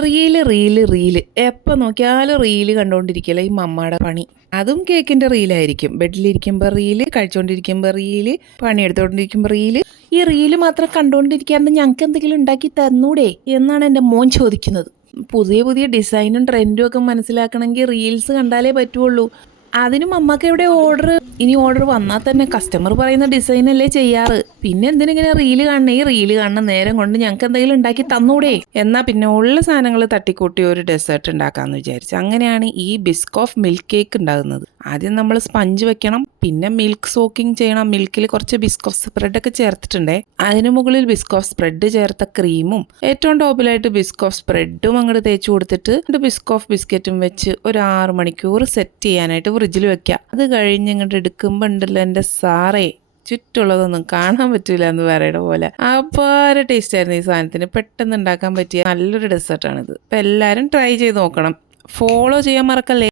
Reel എപ്പോൾ നോക്കിയാലും reel കണ്ടുകൊണ്ടിരിക്കല ഈ മമ്മയുടെ പണി. അതും കേക്കിൻ്റെ റീലായിരിക്കും. ബെഡിലിരിക്കുമ്പോൾ റീല്, കഴിച്ചുകൊണ്ടിരിക്കുമ്പോൾ റീല്, പണിയെടുത്തുകൊണ്ടിരിക്കുമ്പോൾ റീല്. ഈ റീല് മാത്രം കണ്ടുകൊണ്ടിരിക്കാണ്ട് ഞങ്ങൾക്ക് എന്തെങ്കിലും ഉണ്ടാക്കി തന്നൂടെ എന്നാണ് എൻ്റെ മോൻ ചോദിക്കുന്നത്. പുതിയ പുതിയ ഡിസൈനും ട്രെൻഡും ഒക്കെ മനസ്സിലാക്കണമെങ്കിൽ റീൽസ് കണ്ടാലേ പറ്റുള്ളൂ. അതിനും അമ്മക്ക് എവിടെ ഓർഡർ? ഇനി ഓർഡർ വന്നാൽ തന്നെ കസ്റ്റമർ പറയുന്ന ഡിസൈനല്ലേ ചെയ്യാറ്. പിന്നെ എന്തിനിങ്ങനെ റീല് കാണണേ? ഈ റീല് കാണുന്ന നേരം കൊണ്ട് ഞങ്ങൾക്ക് എന്തെങ്കിലും ഉണ്ടാക്കി തന്നൂടെ? എന്നാൽ പിന്നെ ഉള്ള സാധനങ്ങൾ തട്ടിക്കൂട്ടി ഒരു ഡെസേർട്ട് ഉണ്ടാക്കാമെന്ന് വിചാരിച്ചു. അങ്ങനെയാണ് ഈ ബിസ്കോഫ് മിൽക്ക് കേക്ക് ഉണ്ടാകുന്നത്. ആദ്യം നമ്മൾ സ്പഞ്ച് വെക്കണം, പിന്നെ മിൽക്ക് സോക്കിംഗ് ചെയ്യണം. മിൽക്കിൽ കുറച്ച് ബിസ്കോഫ് സ്പ്രെഡൊക്കെ ചേർത്തിട്ടുണ്ടേ. അതിന് മുകളിൽ ബിസ്കോഫ് സ്പ്രെഡ് ചേർത്ത ക്രീമും ഏറ്റവും ടോപ്പിലായിട്ട് ബിസ്കോഫ് സ്പ്രെഡും അങ്ങോട്ട് തേച്ച് കൊടുത്തിട്ട് ബിസ്കോഫ് ബിസ്ക്കറ്റും വെച്ച് ഒരു 6 മണിക്കൂർ സെറ്റ് ചെയ്യാനായിട്ട് ഫ്രിഡ്ജിൽ വെക്കുക. അത് കഴിഞ്ഞ് ഇങ്ങോട്ട് എടുക്കുമ്പോൾ ഉണ്ടല്ലോ എൻ്റെ സാറേ, ചുറ്റുള്ളതൊന്നും കാണാൻ പറ്റില്ല എന്ന് പറയണ പോലെ അപാര ടേസ്റ്റ് ആയിരുന്നു ഈ സാധനത്തിന്. പെട്ടെന്ന് ഉണ്ടാക്കാൻ പറ്റിയ നല്ലൊരു ഡെസേർട്ടാണിത്. അപ്പം എല്ലാവരും ട്രൈ ചെയ്ത് നോക്കണം. ഫോളോ ചെയ്യാൻ മറക്കല്ലേ.